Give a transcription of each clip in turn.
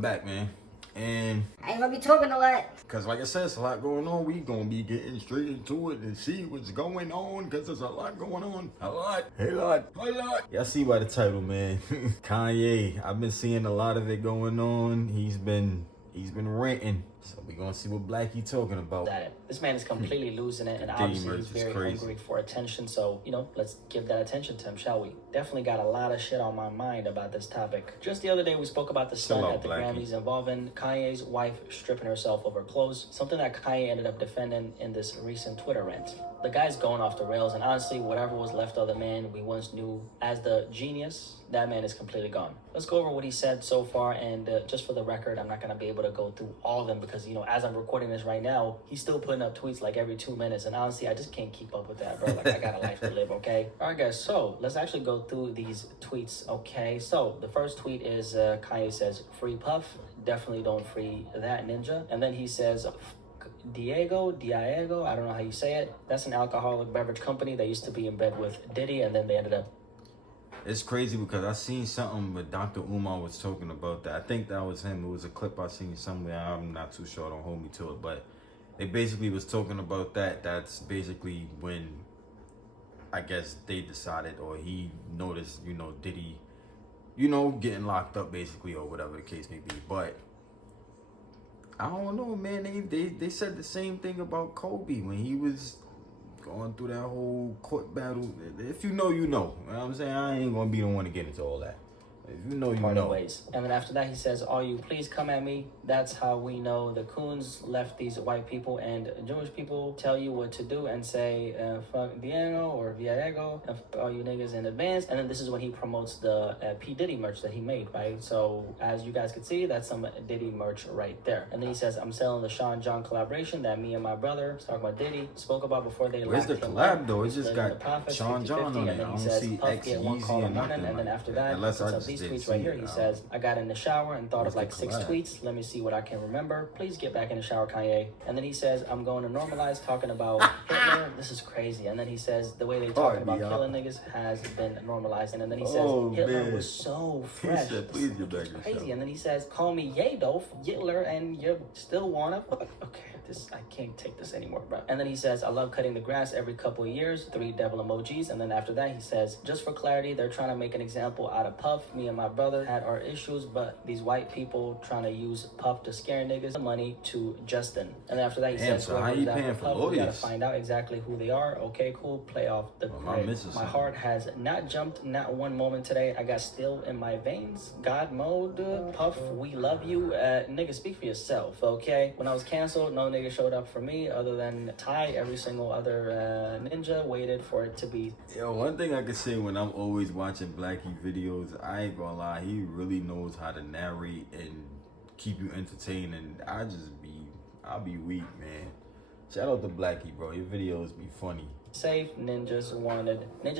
I'm back, man. And I ain't gonna be talking a lot. because like I said, it's a lot going on. We gonna be getting straight into it and see what's going on, because there's a lot going on. A lot. Y'all see by the title, man. Kanye. I've been seeing a lot of it going on. He's been ranting. So we gonna see what Blackie talking about. This man is completely losing it, and obviously he's very hungry for attention. So, let's give that attention to him, shall we? Definitely got a lot of shit on my mind about this topic. Just the other day, we spoke about the stunt at the Grammys involving Kanye's wife stripping herself over clothes, something that Kanye ended up defending in this recent Twitter rant. The guy's going off the rails, and honestly, whatever was left of the man we once knew as the genius, that man is completely gone. Let's go over what he said so far, and just for the record, I'm not going to be able to go through all of them because, as I'm recording this right now, he's still putting up tweets like every 2 minutes, and honestly, I just can't keep up with that, bro. Like, I got a life to live, okay? All right, guys, so let's actually go through these tweets, okay? So the first tweet is Kanye says, "Free Puff, definitely don't free that ninja." And then he says, Diego, I don't know how you say it. That's an alcoholic beverage company that used to be in bed with Diddy, and then they ended up. It's crazy because I seen something but Dr. Umar was talking about that. I think that was him. It was a clip I seen somewhere. I'm not too sure. Don't hold me to it. But they basically was talking about that. That's basically when I guess they decided, or he noticed, Diddy, getting locked up basically, or whatever the case may be. But I don't know, man. They said the same thing about Kobe when he was going through that whole court battle. If you know, you know. You know what I'm saying? I ain't gonna be the one to get into all that. If you know, you know. Ways. And then after that, he says, "All you, please come at me. That's how we know the coons left these white people and Jewish people tell you what to do and say, fuck Diego or Viego, and fuck all you niggas in advance." And then this is when he promotes the P. Diddy merch that he made, right? So as you guys can see, that's some Diddy merch right there. And then he says, "I'm selling the Sean John collaboration that me and my brother," talking about Diddy, spoke about before they Where's the collab though? It's just got Sean John on it. I don't see X, Yeezy, or nothing. And then after that, unless I just tweets right here. He says, "I got in the shower and thought of like 6 tweets. Let me see what I can remember. Please get back in the shower, Kanye." And then he says, "I'm going to normalize talking about Hitler. This is crazy." And then he says, "The way they talking about killing niggas has been normalized." And then he says, "Hitler was so fresh. Please get back in the crazy." And then he says, "Call me Yadolf, Hitler, and you still wanna fuck." Okay. I can't take this anymore, bro. And then he says, "I love cutting the grass every couple of years," 3 devil emojis. And then after that, he says, "Just for clarity, they're trying to make an example out of Puff. Me and my brother had our issues, but these white people trying to use Puff to scare niggas money to Justin." And then after that, he says, "So how you paying for Puff, lawyers? We gotta find out exactly who they are. Okay, cool. Play off the grid. My heart has not jumped, not one moment today. I got steel in my veins. God mode. Puff, we love you. Nigga, speak for yourself, okay? When I was canceled, no nigga showed up for me other than Ty. Every single other ninja waited for it to be." Yo, one thing I can say when I'm always watching Blackie videos, I ain't gonna lie, he really knows how to narrate and keep you entertained, and I'll be weak, man. Shout out to Blackie, bro. Your videos be funny. Safe, ninjas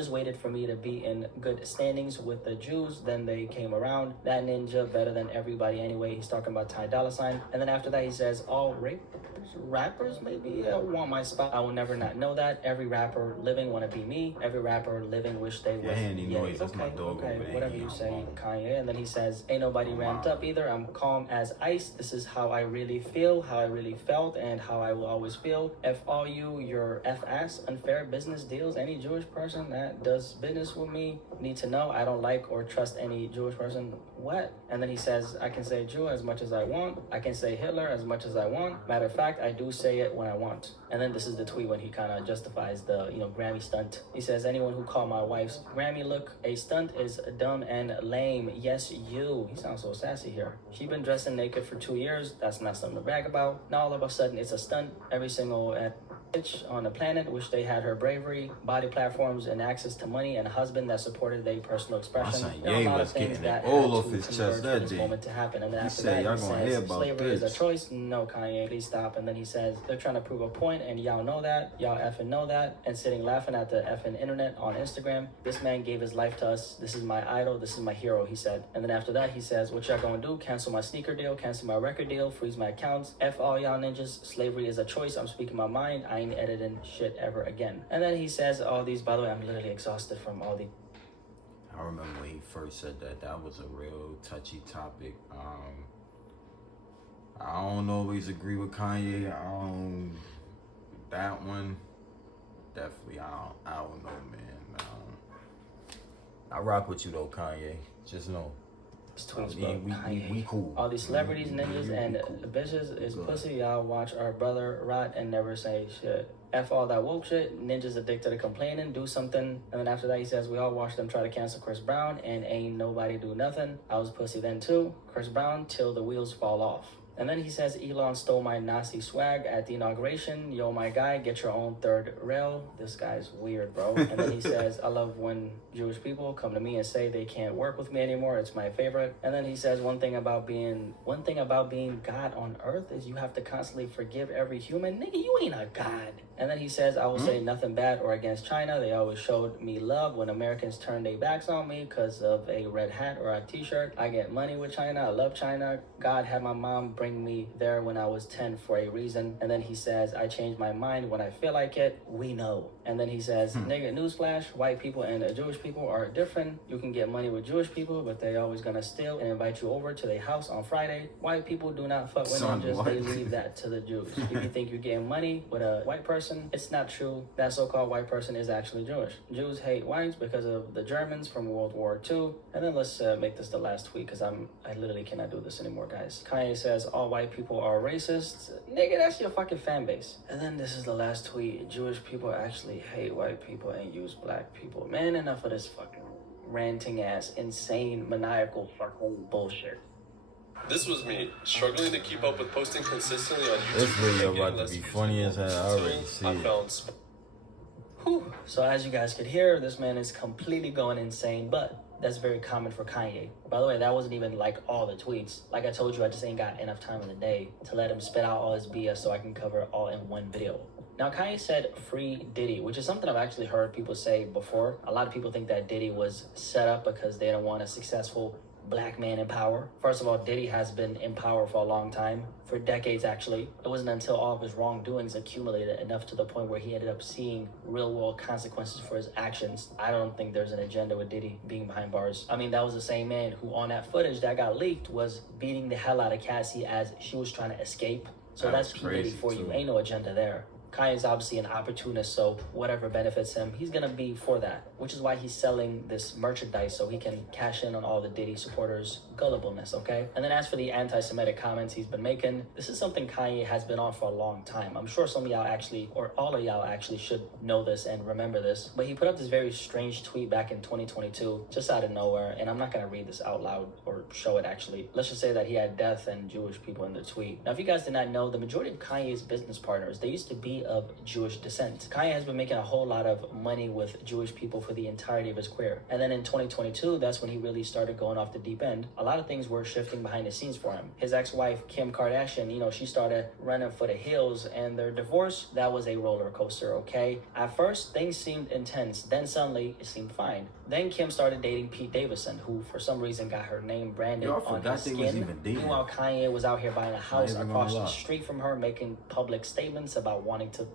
waited for me to be in good standings with the Jews, then they came around. That ninja better than everybody anyway. He's talking about Ty Dolla $ign. And then after that, he says, "All rappers maybe want my spot. I will never not know that. Every rapper living want to be me. Every rapper living wish they was." Handy noise. That's my dog over there. Whatever you say, Kanye. And then he says, "Ain't nobody ramped up either. I'm calm as ice. This is how I really feel, how I really felt, and how I will always feel. F all you, your F-ass, unfair business deals. Any Jewish person that does business with me need to know I don't like or trust any Jewish person." What? And then he says, "I can say Jew as much as I want. I can say Hitler as much as I want. Matter of fact, I do say it when I want." And then this is the tweet when he kind of justifies the, Grammy stunt. He says, "Anyone who called my wife's Grammy look a stunt is dumb and lame. Yes, you." He sounds so sassy here. "She been dressing naked for 2 years. That's not something to brag about. Now all of a sudden it's a stunt. Every single bitch on the planet wish they had her bravery, body platforms, and access to money, and a husband that supported their personal expression." There are a lot of things that all off his chest that day. Moment to happen. And then after said, that, he says, "Slavery is a this. choice." No, Kanye, please stop. And then he says, "They're trying to prove a point, and y'all know that. Y'all effing know that." And sitting laughing at the effing internet on Instagram. "This man gave his life to us. This is my idol. This is my hero," he said. And then after that, he says, "What y'all gonna do? Cancel my sneaker deal, cancel my record deal, freeze my accounts. F all y'all ninjas. Slavery is a choice. I'm speaking my mind. I ain't editing shit ever again." And then he says all these, by the way, I'm literally exhausted from all the. I remember when he first said that. That was a real touchy topic. I don't always agree with Kanye. That one, definitely, I don't know, man. I rock with you though, Kanye. Just know. Tweets, we cool. All these celebrities, ninjas, and cool. Bitches is pussy. Y'all watch our brother rot and never say shit. F all that woke shit. Ninjas addicted to complaining. Do something. And then after that, he says, we all watched them try to cancel Chris Brown and ain't nobody do nothing. I was pussy then too. Chris Brown till the wheels fall off. And then he says, Elon stole my Nazi swag at the inauguration. Yo, my guy, get your own third rail. This guy's weird, bro. And then he says, I love when Jewish people come to me and say they can't work with me anymore. It's my favorite. And then he says, one thing about being God on earth is you have to constantly forgive every human. Nigga, you ain't a God. And then he says, I will say nothing bad or against China. They always showed me love when Americans turned their backs on me because of a red hat or a t-shirt. I get money with China. I love China. God had my mom bring me there when I was 10 for a reason. And then he says, I change my mind when I feel like it. We know. And then he says, nigga, newsflash, white people and Jewish people are different. You can get money with Jewish people, but they always gonna steal and invite you over to their house on Friday. White people do not fuck with ninjas. They leave that to the Jews. If you think you're getting money with a white person, it's not true. That so-called white person is actually Jewish. Jews hate whites because of the Germans from World War II. And then let's make this the last tweet because I literally cannot do this anymore, guys. Kanye says all white people are racist. Nigga, that's your fucking fan base. And then this is the last tweet. Jewish people actually hate white people and use black people. Man, enough of this fucking ranting ass, insane, maniacal fucking bullshit. This was me, struggling to keep up with posting consistently on YouTube. This video about to be funny as hell. I already see it. So as you guys could hear, this man is completely going insane, but that's very common for Kanye. By the way, that wasn't even like all the tweets. Like I told you, I just ain't got enough time in the day to let him spit out all his BS so I can cover it all in one video. Now, Kanye said free Diddy, which is something I've actually heard people say before. A lot of people think that Diddy was set up because they don't want a successful black man in power. First of all, Diddy has been in power for a long time, for decades actually. It wasn't until all of his wrongdoings accumulated enough to the point where he ended up seeing real world consequences for his actions. I don't think there's an agenda with Diddy being behind bars. I mean, that was the same man who on that footage that got leaked was beating the hell out of Cassie as she was trying to escape. So that's P. Diddy for you. Ain't no agenda there. Kanye's obviously an opportunist, so whatever benefits him, he's gonna be for that, which is why he's selling this merchandise so he can cash in on all the Diddy supporters' gullibleness, okay? And then as for the anti-Semitic comments he's been making, this is something Kanye has been on for a long time. I'm sure some of y'all actually, or all of y'all actually should know this and remember this, but he put up this very strange tweet back in 2022, just out of nowhere, and I'm not gonna read this out loud or show it actually. Let's just say that he had death and Jewish people in the tweet. Now, if you guys did not know, the majority of Kanye's business partners, they used to be of Jewish descent. Kanye has been making a whole lot of money with Jewish people for the entirety of his career. And then in 2022, that's when he really started going off the deep end. A lot of things were shifting behind the scenes for him. His ex-wife, Kim Kardashian, she started running for the hills, and their divorce, that was a roller coaster, okay? At first, things seemed intense. Then suddenly, it seemed fine. Then Kim started dating Pete Davidson, who for some reason got her name branded on his skin. Meanwhile, Kanye was out here buying a house across the street from her, making public statements about wanting to,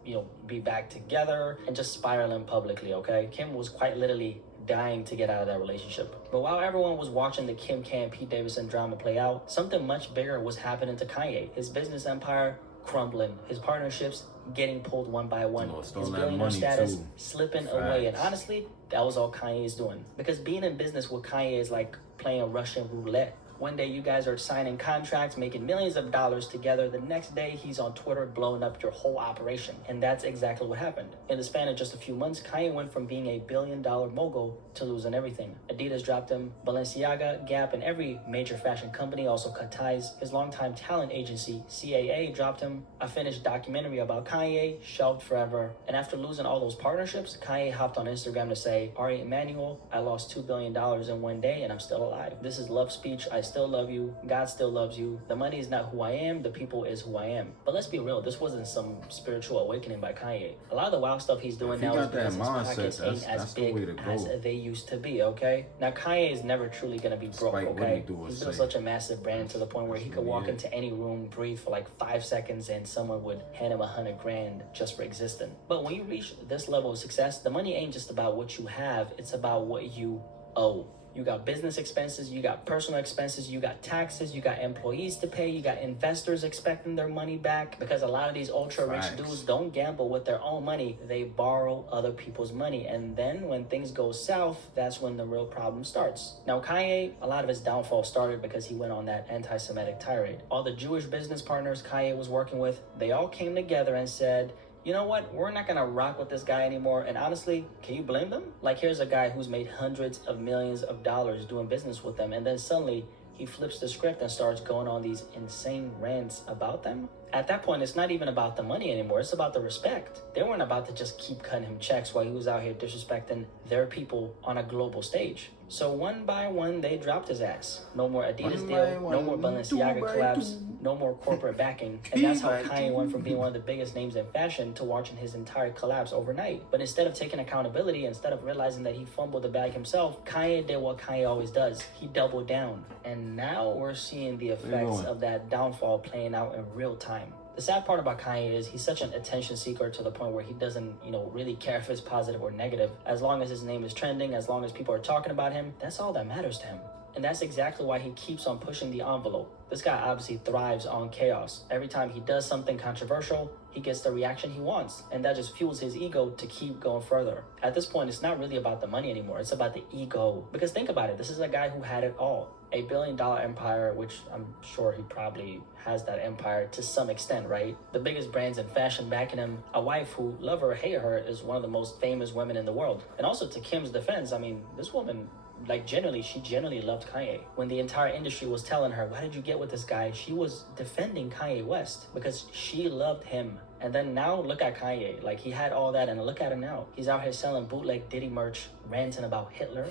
be back together and just spiraling publicly, okay? Kim was quite literally dying to get out of that relationship. But while everyone was watching the Kim K and Pete Davidson drama play out, something much bigger was happening to Kanye. His business empire crumbling, his partnerships getting pulled one by one, his billionaire status slipping away. And honestly, that was all Kanye is doing. Because being in business with Kanye is like playing Russian roulette. One day you guys are signing contracts, making millions of dollars together. The next day he's on Twitter blowing up your whole operation. And that's exactly what happened. In the span of just a few months, Kanye went from being a billion-dollar mogul to losing everything. Adidas dropped him, Balenciaga, Gap, and every major fashion company also cut ties. His longtime talent agency, CAA, dropped him. A finished documentary about Kanye, shelved forever. And after losing all those partnerships, Kanye hopped on Instagram to say, Ari Emanuel, I lost $2 billion in one day and I'm still alive. This is love speech. I still love you. God still loves you. The money is not who I am. The people is who I am. But let's be real. This wasn't some spiritual awakening by Kanye. A lot of the wild stuff he's doing now is because his pockets ain't as big as they used to be, okay? Now, Kanye is never truly going to be broke, okay? He's built such a massive brand to the point where he could walk into any room, breathe for like 5 seconds, and someone would hand him $100 grand just for existing. But when you reach this level of success, the money ain't just about what you have. It's about what you owe. You got business expenses, you got personal expenses, you got taxes, you got employees to pay, you got investors expecting their money back, because a lot of these ultra rich dudes don't gamble with their own money. They borrow other people's money. And then when things go south, that's when the real problem starts. Now, Kanye, a lot of his downfall started because he went on that anti-Semitic tirade. All the Jewish business partners Kanye was working with, they all came together and said, you know what, we're not gonna rock with this guy anymore. And honestly, can you blame them? Like, here's a guy who's made hundreds of millions of dollars doing business with them, and then suddenly he flips the script and starts going on these insane rants about them. At that point, it's not even about the money anymore. It's about the respect. They weren't about to just keep cutting him checks while he was out here disrespecting their people on a global stage. So one by one, they dropped his ass. No more Adidas deal, no more Balenciaga collabs, no more corporate backing. And that's how Kanye went from being one of the biggest names in fashion to watching his entire collapse overnight. But instead of taking accountability, instead of realizing that he fumbled the bag himself, Kanye did what Kanye always does. He doubled down. And now we're seeing the effects of that downfall playing out in real time. The sad part about Kanye is he's such an attention seeker to the point where he doesn't, really care if it's positive or negative. As long as his name is trending, as long as people are talking about him, that's all that matters to him. And that's exactly why he keeps on pushing the envelope. This guy obviously thrives on chaos. Every time he does something controversial, he gets the reaction he wants. And that just fuels his ego to keep going further. At this point, it's not really about the money anymore. It's about the ego. Because think about it. This is a guy who had it all. A billion-dollar empire, which I'm sure he probably has that empire to some extent, right? The biggest brands in fashion backing him. A wife who, love her or hate her, is one of the most famous women in the world. And also, to Kim's defense, this woman, she genuinely loved Kanye. When the entire industry was telling her, why did you get with this guy? She was defending Kanye West because she loved him. And then now look at Kanye. He had all that, and look at him now. He's out here selling bootleg Diddy merch, ranting about Hitler.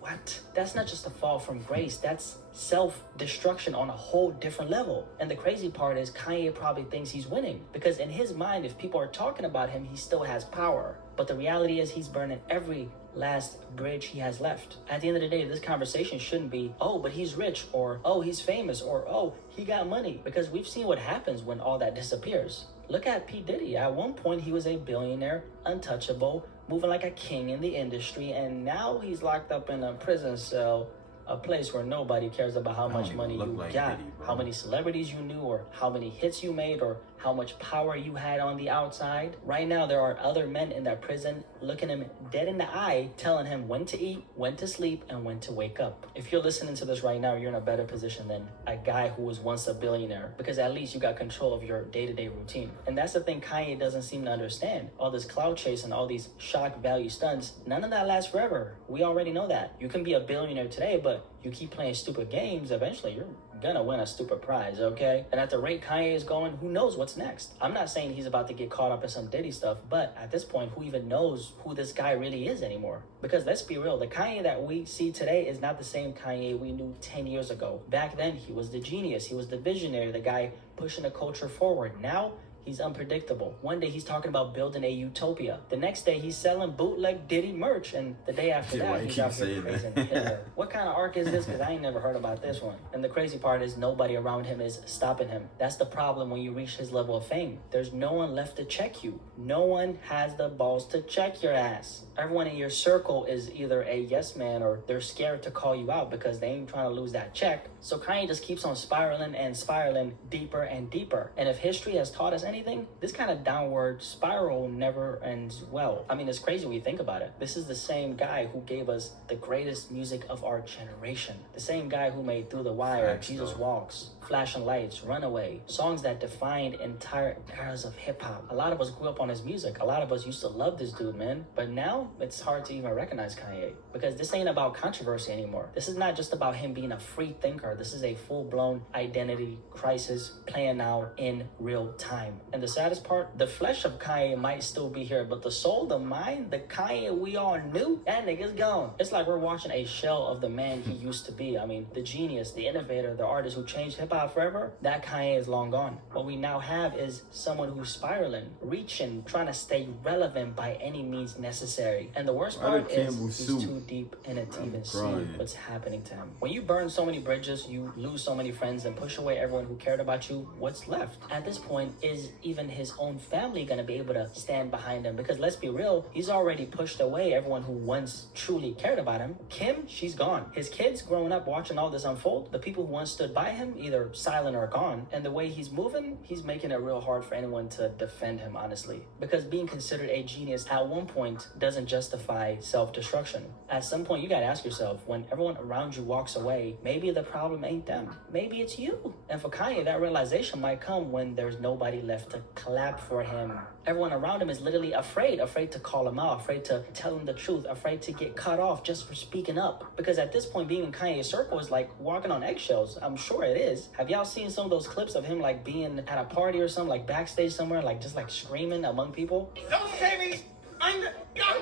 What? That's not just a fall from grace. That's self-destruction on a whole different level. And the crazy part is Kanye probably thinks he's winning, because in his mind, if people are talking about him, he still has power. But the reality is he's burning every last bridge he has left. At the end of the day, this conversation shouldn't be, oh, but he's rich, or oh, he's famous, or oh, he got money, because we've seen what happens when all that disappears. Look at P. Diddy. At one point, he was a billionaire, untouchable, moving like a king in the industry, and now he's locked up in a prison cell, a place where nobody cares about how much money you got, how many celebrities you knew, or how many hits you made, or how much power you had on the outside. Right now, there are other men in that prison looking him dead in the eye, telling him when to eat, when to sleep, and when to wake up. If you're listening to this right now, you're in a better position than a guy who was once a billionaire, because at least you got control of your day-to-day routine. And that's the thing Kanye doesn't seem to understand. All this cloud chase and all these shock value stunts, none of that lasts forever. We already know that. You can be a billionaire today, but you keep playing stupid games, eventually you're gonna win a stupid prize, okay? And at the rate Kanye is going, who knows what's next? I'm not saying he's about to get caught up in some Diddy stuff, but at this point, who even knows who this guy really is anymore? Because let's be real, the Kanye that we see today is not the same Kanye we knew 10 years ago. Back then, he was the genius, he was the visionary, the guy pushing the culture forward. Now, he's unpredictable. One day he's talking about building a utopia. The next day he's selling bootleg Diddy merch. And the day after that, he's out here praising Hitler. What kind of arc is this? Because I ain't never heard about this one. And the crazy part is nobody around him is stopping him. That's the problem when you reach his level of fame. There's no one left to check you. No one has the balls to check your ass. Everyone in your circle is either a yes man or they're scared to call you out because they ain't trying to lose that check. So Kanye just keeps on spiraling and spiraling deeper and deeper. And if history has taught us anything, this kind of downward spiral never ends well. It's crazy when you think about it. This is the same guy who gave us the greatest music of our generation. The same guy who made Through the Wire, Jesus Walks, Flashing Lights, Runaway, songs that defined entire eras of hip-hop. A lot of us grew up on his music. A lot of us used to love this dude, man. But now, it's hard to even recognize Kanye, because this ain't about controversy anymore. This is not just about him being a free thinker. This is a full-blown identity crisis playing out in real time. And the saddest part, the flesh of Kanye might still be here, but the soul, the mind, the Kanye we all knew, that nigga's gone. It's like we're watching a shell of the man he used to be. The genius, the innovator, the artist who changed hip-hop forever, that Kanye is long gone. What we now have is someone who's spiraling, reaching, trying to stay relevant by any means necessary. unnecessary. And the worst part is he's too deep in it to even see what's happening to him. When you burn so many bridges, you lose so many friends and push away everyone who cared about you, what's left? At this point, is even his own family gonna be able to stand behind him? Because let's be real, he's already pushed away everyone who once truly cared about him. Kim, she's gone. His kids growing up watching all this unfold, the people who once stood by him, either silent or gone. And the way he's moving, he's making it real hard for anyone to defend him, honestly. Because being considered a genius at one point doesn't justify self-destruction. At some point, you gotta ask yourself, when everyone around you walks away, maybe the problem ain't them. Maybe it's you. And for Kanye, that realization might come when there's nobody left to clap for him. Everyone around him is literally afraid to call him out, afraid to tell him the truth, afraid to get cut off just for speaking up. Because at this point, being in Kanye's circle is like walking on eggshells. I'm sure it is. Have y'all seen some of those clips of him like being at a party or something, like backstage somewhere, like just like screaming among people? Don't say me. I'm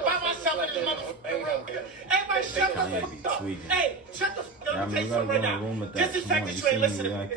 by myself in this motherfucking room. Everybody shut the fuck up. Hey, shut the fuck up. Let me tell you something right now. Just the fact that you ain't listening to me.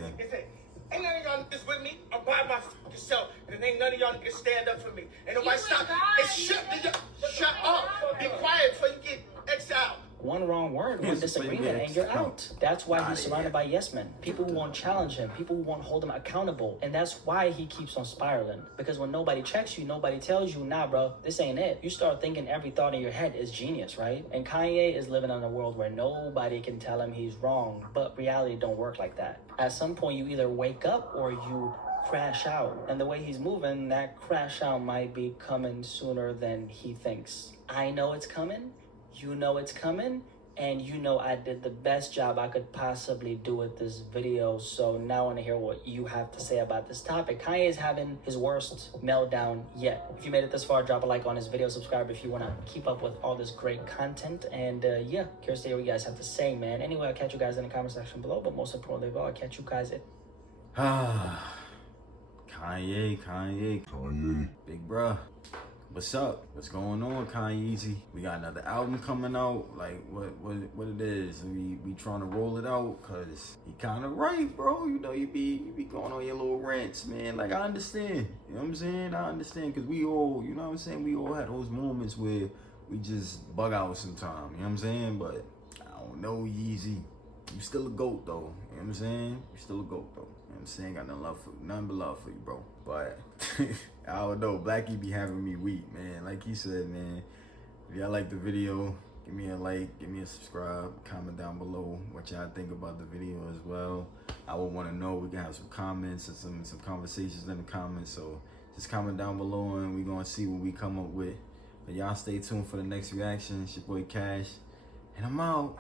Ain't none of y'all niggas with me. I'm by my fucking self. And ain't none of y'all niggas stand up for me. Ain't nobody stop. Shut up. Be quiet before you get exiled. One wrong word, one disagreement, and you're out. That's why he's surrounded by yes men. People who won't challenge him, people who won't hold him accountable. And that's why he keeps on spiraling. Because when nobody checks you, nobody tells you, nah, bro, this ain't it. You start thinking every thought in your head is genius, right? And Kanye is living in a world where nobody can tell him he's wrong. But reality don't work like that. At some point, you either wake up or you crash out. And the way he's moving, that crash out might be coming sooner than he thinks. I know it's coming. You know it's coming, and you know I did the best job I could possibly do with this video. So now I want to hear what you have to say about this topic. Kanye is having his worst meltdown yet. If you made it this far, drop a like on this video, subscribe if you want to keep up with all this great content. And yeah, curious to hear what you guys have to say, man. Anyway, I'll catch you guys in the comment section below, but most importantly of all, I'll catch you guys at Kanye, big bruh. What's up? What's going on, Kanye? We got another album coming out. Like, what it is? We trying to roll it out, cause you kind of right, bro. You know, you be going on your little rants, man. Like, I understand. You know what I'm saying? I understand, cause we all, you know what I'm saying? We all had those moments where we just bug out sometime. You know what I'm saying? But I don't know, Yeezy. You still a GOAT, though. You know what I'm saying? You still a GOAT, though. You know what I'm saying? Got nothing but love for you, bro. But I don't know. Blackie be having me weak, man. Like he said, man, if y'all like the video, give me a like, give me a subscribe, comment down below what y'all think about the video as well. I would want to know. We can have some comments and some conversations in the comments. So just comment down below and we're going to see what we come up with. But y'all stay tuned for the next reaction. It's your boy Cash, and I'm out.